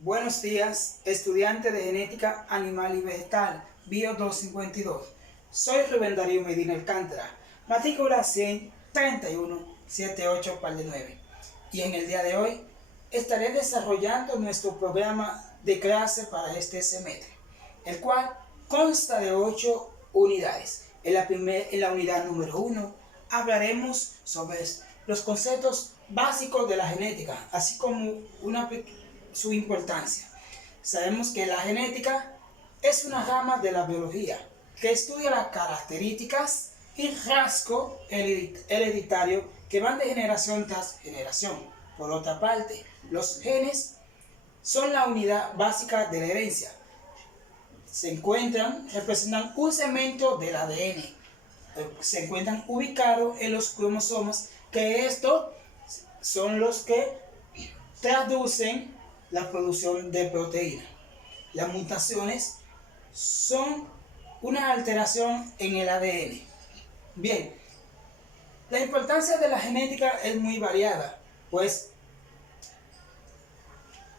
Buenos días, estudiante de genética animal y vegetal, Bio 252. Soy Rubén Darío Medina Alcántara, matrícula 13178 par de 9. Y en el día de hoy estaré desarrollando nuestro programa de clase para este semestre, el cual consta de 8 unidades. En la unidad número 1 hablaremos sobre los conceptos básicos de la genética, así como su importancia. Sabemos que la genética es una rama de la biología que estudia las características y rasgos hereditarios que van de generación tras generación. Por otra parte, los genes son la unidad básica de la herencia. Representan un segmento del ADN. Se encuentran ubicados en los cromosomas, que estos son los que traducen la producción de proteína. Las mutaciones son una alteración en el ADN. Bien, la importancia de la genética es muy variada, pues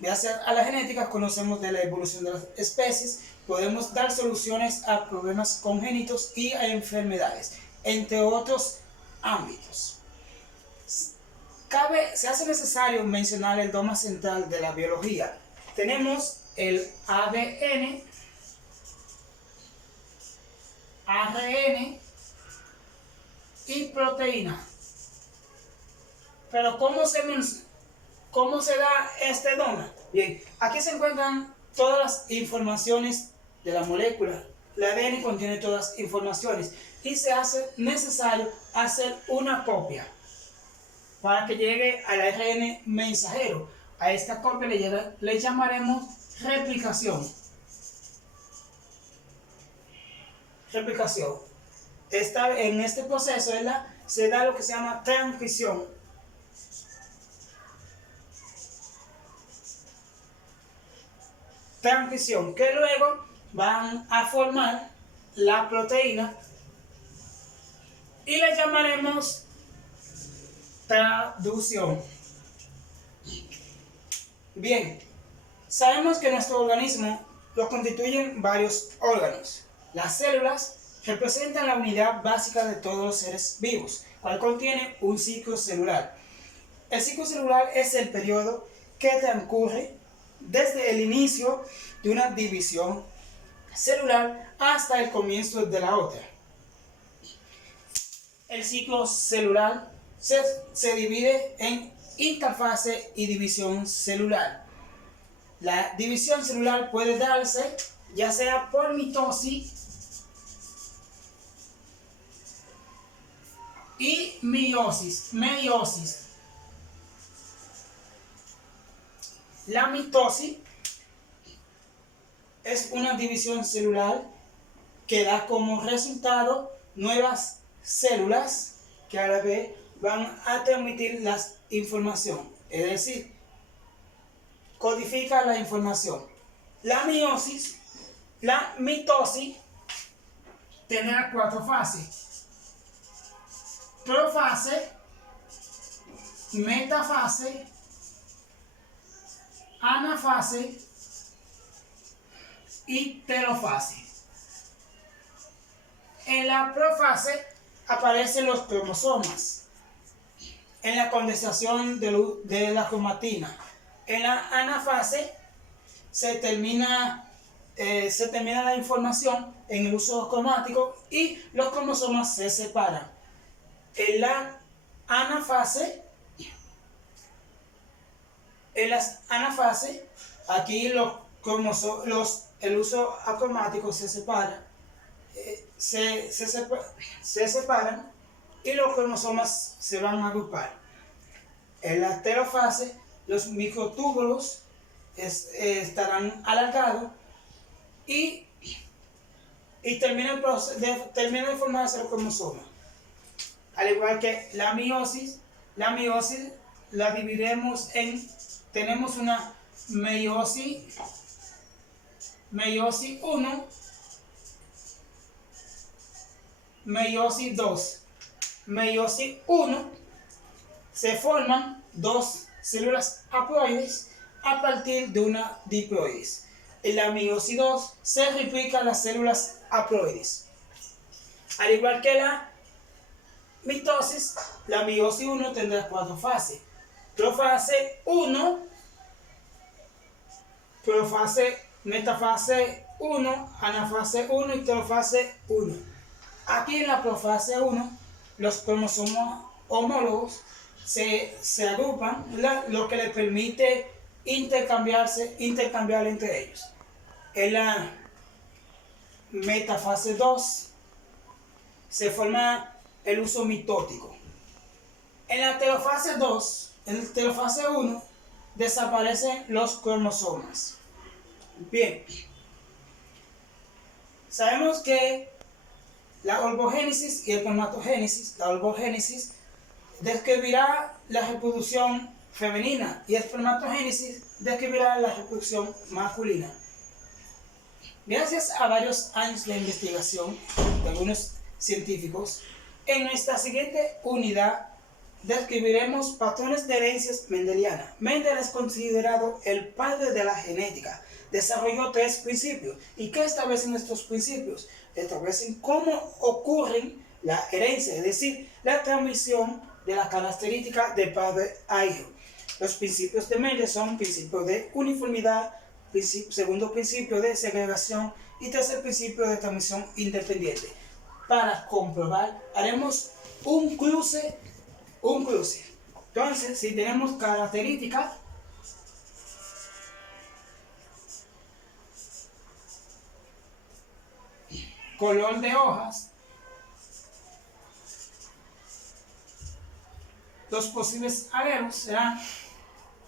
gracias a la genética conocemos de la evolución de las especies, podemos dar soluciones a problemas congénitos y a enfermedades, entre otros ámbitos. Se hace necesario mencionar el dogma central de la biología. Tenemos el ADN, ARN y proteína. Pero ¿cómo se da este dogma? Bien, aquí se encuentran todas las informaciones de la molécula. El ADN contiene todas las informaciones y se hace necesario hacer una copia para que llegue al ARN mensajero. A esta copia le llamaremos replicación. En este proceso se da lo que se llama transcripción. Que luego van a formar la proteína y le llamaremos traducción. Bien, sabemos que nuestro organismo lo constituyen varios órganos. Las células representan la unidad básica de todos los seres vivos, cual contiene un ciclo celular. El ciclo celular es el periodo que transcurre desde el inicio de una división celular hasta el comienzo de la otra. El ciclo celular se divide en interfase y división celular. La división celular puede darse ya sea por mitosis y meiosis. La mitosis es una división celular que da como resultado nuevas células que a la vez van a transmitir la información, es decir, codifica la información. La mitosis tendrá 4 fases: profase, metafase, anafase y telofase. En la profase aparecen los cromosomas, en la condensación de la cromatina. En la anafase se termina la información en el uso cromático y los cromosomas se separan. En la anafase, aquí el uso acromático se separa, se separan y los cromosomas se van a agrupar. En la telofase, los microtúbulos estarán alargados y termina de formarse el cromosoma. Al igual que la meiosis la dividimos tenemos una meiosis 1, meiosis 2. Meiosis 1 se forman dos células haploides a partir de una diploides. En la meiosis 2 se replican las células haploides. Al igual que la mitosis, la meiosis 1 tendrá 4 fases. Profase 1, metafase 1, anafase 1 y telofase 1. Aquí en la profase 1, los cromosomas homólogos se agrupan, lo que les permite intercambiar entre ellos. En la metafase 2 se forma el uso mitótico. En la telofase 2, en la telofase 1, desaparecen los cromosomas. Bien, sabemos que la oligogénesis y el espermatogénesis, la oligogénesis describirá la reproducción femenina y el espermatogénesis describirá la reproducción masculina. Gracias a varios años de investigación de algunos científicos, en nuestra siguiente unidad describiremos patrones de herencias mendelianas. Mendel es considerado el padre de la genética. Desarrolló 3 principios. ¿Y qué establecen estos principios? Establecen cómo ocurren la herencia, es decir, la transmisión de la característica de padre a hijo. Los principios de Mendel son principio de uniformidad, segundo principio de segregación y tercer principio de transmisión independiente. Para comprobar, haremos un cruce. Entonces, si tenemos características, color de hojas, los posibles alelos serán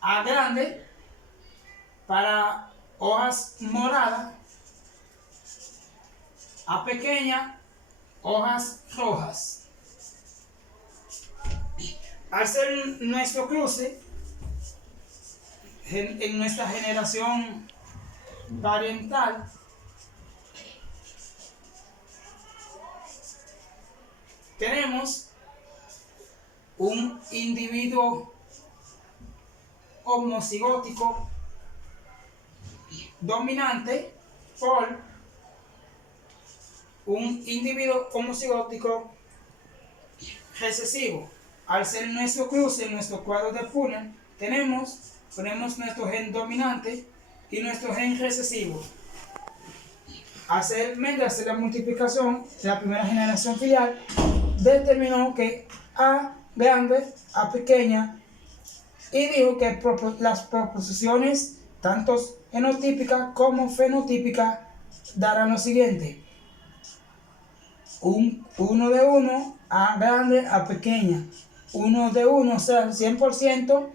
A grande para hojas moradas, A pequeña, hojas rojas. Al ser nuestro cruce, en nuestra generación parental, tenemos un individuo homocigótico dominante por un individuo homocigótico recesivo. Al ser nuestro cruce, en nuestro cuadro de Fuller, ponemos nuestro gen dominante y nuestro gen recesivo. Al hacer la multiplicación de la primera generación filial, determinó que A grande, A pequeña, y dijo que las proposiciones, tanto genotípicas como fenotípicas, darán lo siguiente: 1 de 1, A grande, A pequeña. 1 de 1, o sea, 100%,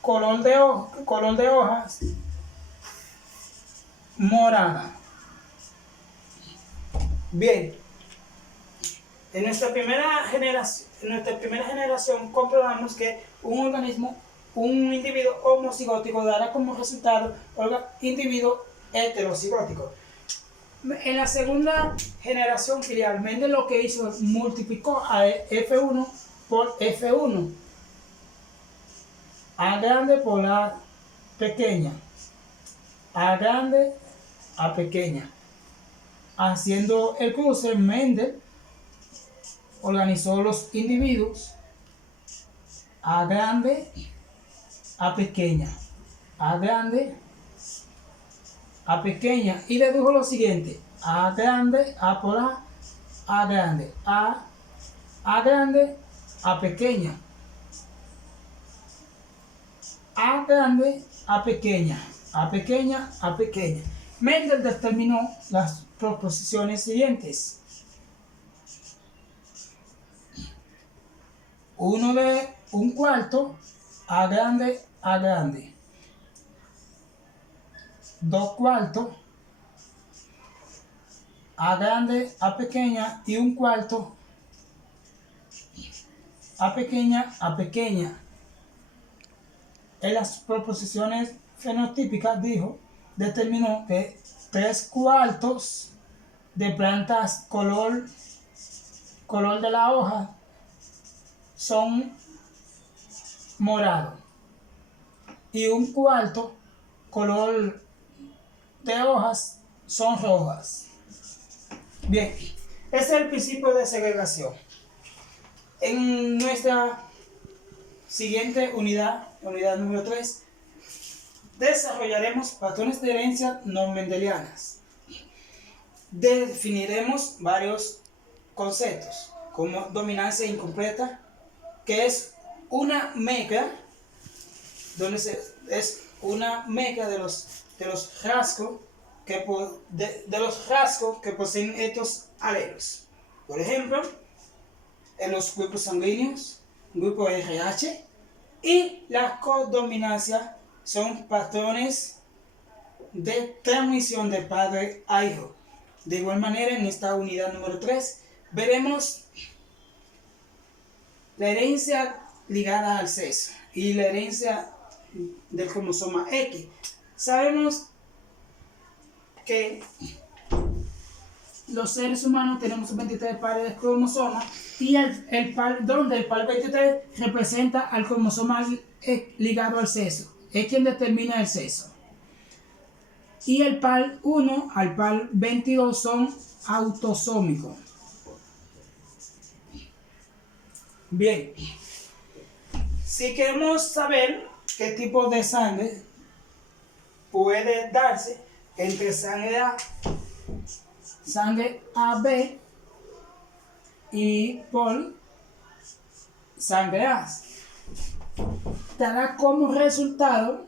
color de hojas morada. Bien, en nuestra primera generación comprobamos que un individuo homocigótico dará como resultado un individuo heterocigótico. En la segunda generación filial, Mendel lo que hizo es multiplicó a F1 por F1, A grande por A pequeña, A grande, A pequeña. Haciendo el cruce, Mendel organizó los individuos A grande, A pequeña, A grande, A pequeña, y dedujo lo siguiente: A grande, A por A grande, A grande, A pequeña, A grande, A pequeña, A pequeña, A pequeña. Mendel determinó las proposiciones siguientes: 1 de 1/4, A grande, A grande. 2/4, A grande, A pequeña, y 1/4, A pequeña, A pequeña. En las proposiciones fenotípicas determinó que 3/4 de plantas color de la hoja son morado. Y un cuarto color de hojas son rojas. Bien, ese es el principio de segregación. En nuestra siguiente unidad número 3, desarrollaremos patrones de herencia no mendelianas. Definiremos varios conceptos, como dominancia incompleta, que es una mezcla, es una mezcla de los rasgos que poseen estos alelos. Por ejemplo, en los grupos sanguíneos, grupo RH, y la codominancia son patrones de transmisión de padre a hijo. De igual manera, en esta unidad número 3, veremos la herencia ligada al sexo y la herencia del cromosoma X. Sabemos que los seres humanos tenemos 23 pares de cromosomas y el par 23 representa al cromosoma ligado al sexo, es quien determina el sexo. Y el par 1 al par 22 son autosómicos. Bien, si queremos saber qué tipo de sangre puede darse entre sangre AB y por sangre A, dará como resultado,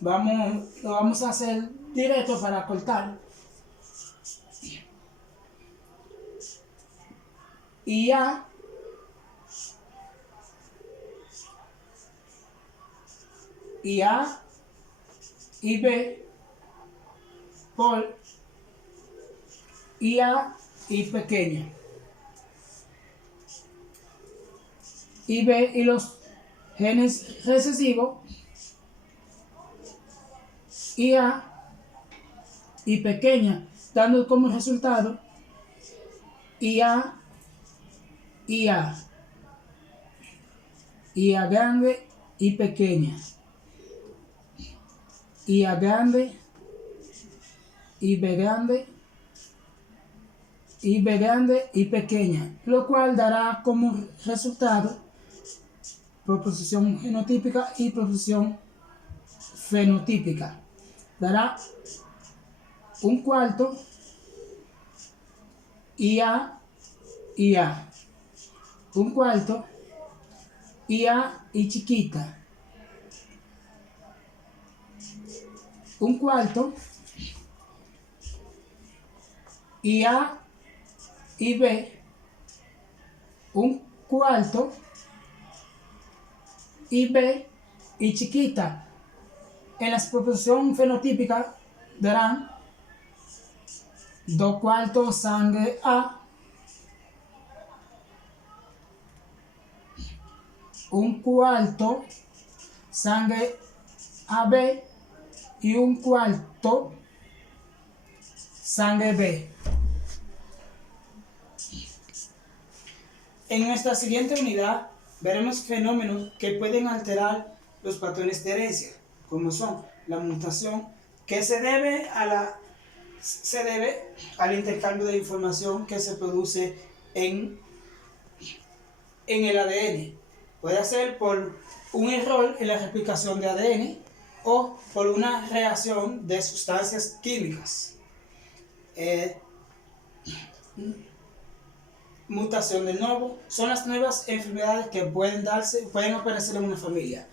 lo vamos a hacer directo para cortar, y A y B por IA y pequeña, y B y los genes recesivos, IA y pequeña, dando como resultado IA grande y pequeña, IA grande y B grande y B grande y pequeña, lo cual dará como resultado proposición genotípica y proposición fenotípica. Dará un cuarto IA, un cuarto IA y chiquita, un cuarto IA y B, un cuarto y B y chiquita. En la proporción fenotípica darán 2 cuartos sangre A, un cuarto sangre AB y un cuarto sangre B. En nuestra siguiente unidad veremos fenómenos que pueden alterar los patrones de herencia, como son la mutación, que se debe al intercambio de información que se produce en el ADN. Puede ser por un error en la replicación de ADN o por una reacción de sustancias químicas. Mutación del novo son las nuevas enfermedades que pueden aparecer en una familia.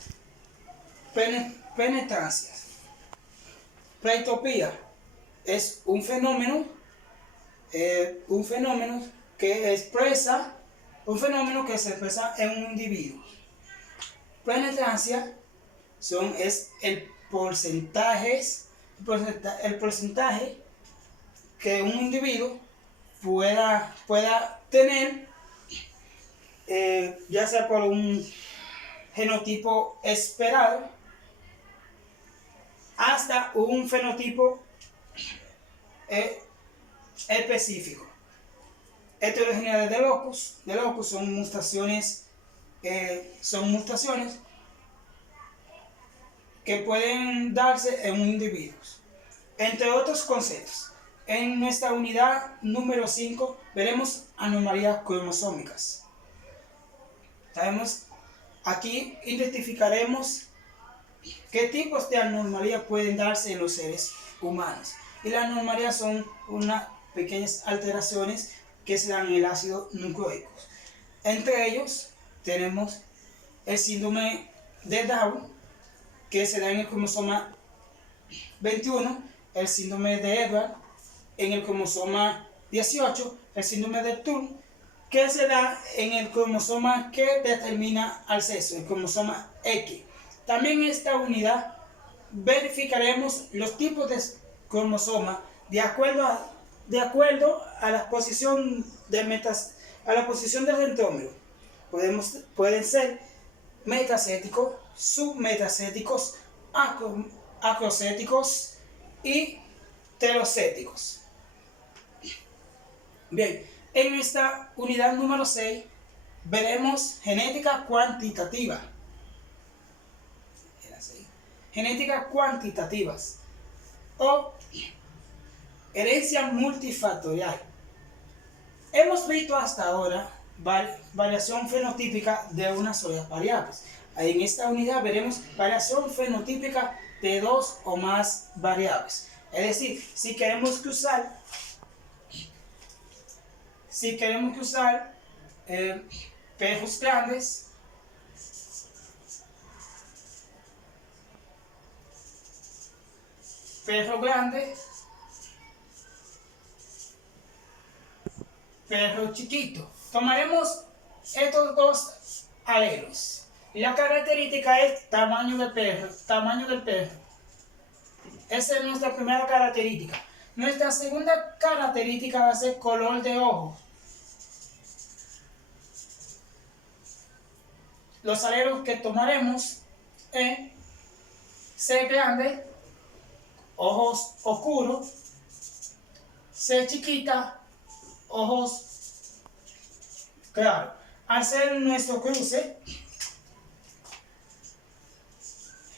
Penetrancia. Pleitopía es un fenómeno que se expresa en un individuo. Penetrancia es el porcentaje que un individuo pueda tener, ya sea por un genotipo esperado hasta un fenotipo específico. Heterogeneidad de locus son mutaciones que pueden darse en un individuo, entre otros conceptos. En nuestra unidad número 5 veremos anomalías cromosómicas. Aquí identificaremos qué tipos de anomalías pueden darse en los seres humanos. Y las anomalías son unas pequeñas alteraciones que se dan en el ácido nucleico. Entre ellos tenemos el síndrome de Down, que se da en el cromosoma 21, el síndrome de Edwards en el cromosoma 18, el síndrome de Turner, que se da en el cromosoma que determina al sexo, el cromosoma X. También en esta unidad verificaremos los tipos de cromosomas de acuerdo a la posición del centrómero. Pueden ser metacéticos, submetacéticos, acrocéticos y telocéticos. Bien, en esta unidad número 6 veremos genética cuantitativa. Genética cuantitativas o herencia multifactorial. Hemos visto hasta ahora variación fenotípica de una sola variable. En esta unidad veremos variación fenotípica de 2 o más variables. Es decir, si queremos cruzar perros grandes perro grande, perro chiquito. Tomaremos estos dos alelos. La característica es tamaño del perro. Esa es nuestra primera característica. Nuestra segunda característica va a ser color de ojo. Los alelos que tomaremos es C grande, ojos oscuros, C chiquita, ojos claros. Al ser nuestro cruce,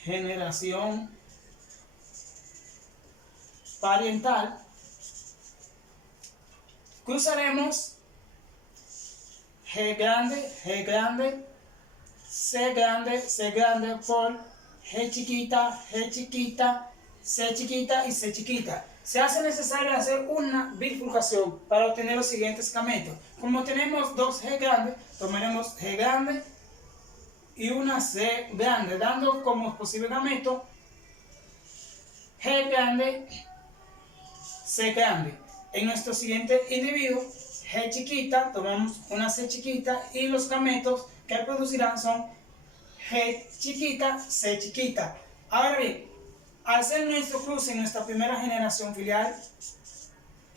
generación parental, cruzaremos G grande, C grande por G chiquita, C chiquita y C chiquita. Se hace necesario hacer una bifurcación para obtener los siguientes gametos. Como tenemos dos G grandes, tomaremos G grande y una C grande, dando como posible gameto G grande, C grande. En nuestro siguiente individuo, G chiquita, tomamos una C chiquita y los gametos que producirán son G chiquita, C chiquita. Ahora bien, al ser nuestro cruce en nuestra primera generación filial,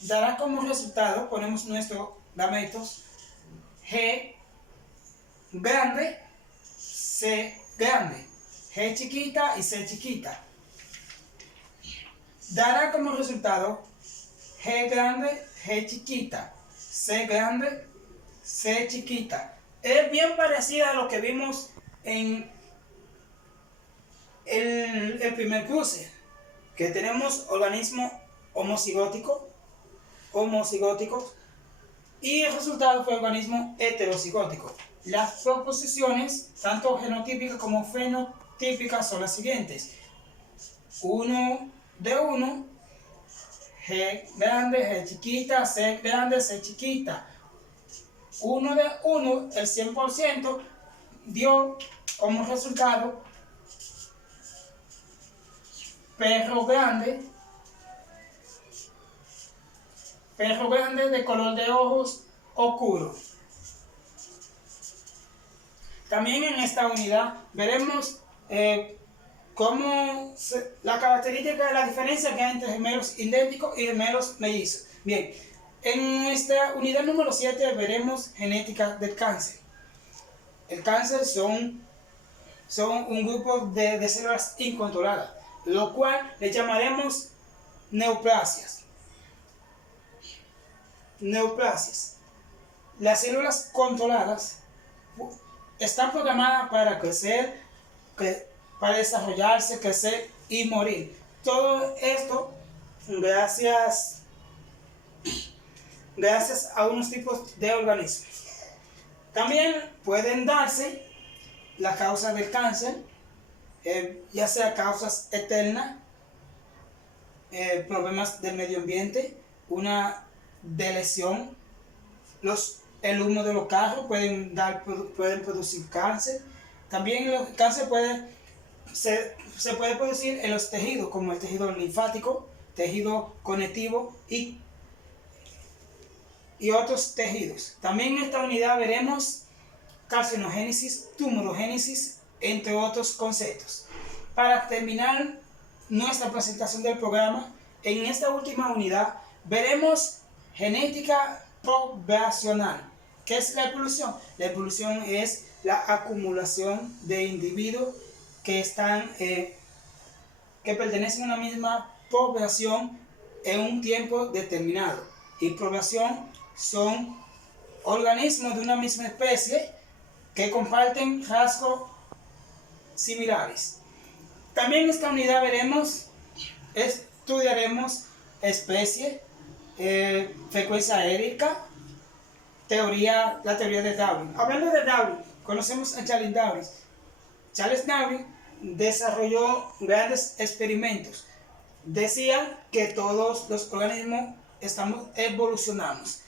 dará como resultado, ponemos nuestros gametos G grande, C grande, G chiquita y C chiquita. Dará como resultado G grande, G chiquita, C grande, C chiquita. Es bien parecida a lo que vimos en el primer cruce, que tenemos organismos homocigóticos y el resultado fue organismo heterocigótico. Las proposiciones, tanto genotípicas como fenotípicas, son las siguientes: 1 de 1, G grande, G chiquita, C grande, C chiquita. 1 de 1, el 100%, dio como resultado perro grande de color de ojos oscuro. También en esta unidad veremos la característica de la diferencia que hay entre gemelos idénticos y gemelos mellizos. Bien, en nuestra unidad número 7 veremos genética del cáncer. El cáncer son un grupo de células incontroladas, lo cual le llamaremos neoplasias. Las células controladas están programadas para crecer para desarrollarse, crecer y morir. Todo esto gracias a unos tipos de organismos. También pueden darse la causa del cáncer, ya sea causas externas, problemas del medio ambiente, una de lesión, el humo de los carros pueden producir cáncer. También el cáncer se puede producir en los tejidos, como el tejido linfático, tejido conectivo y otros tejidos. También en esta unidad veremos carcinogénesis, tumorogénesis, entre otros conceptos. Para terminar nuestra presentación del programa, en esta última unidad veremos genética poblacional. ¿Qué es la evolución? La evolución es la acumulación de individuos que pertenecen a una misma población en un tiempo determinado. Y población son organismos de una misma especie que comparten rasgos similares. También en esta unidad estudiaremos especie, frecuencia aérea, la teoría de Darwin. Hablando de Darwin, conocemos a Charles Darwin. Charles Darwin desarrolló grandes experimentos. Decía que todos los organismos evolucionamos.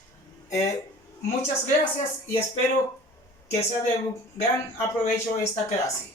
Muchas gracias y espero que sea de gran aprovecho esta clase.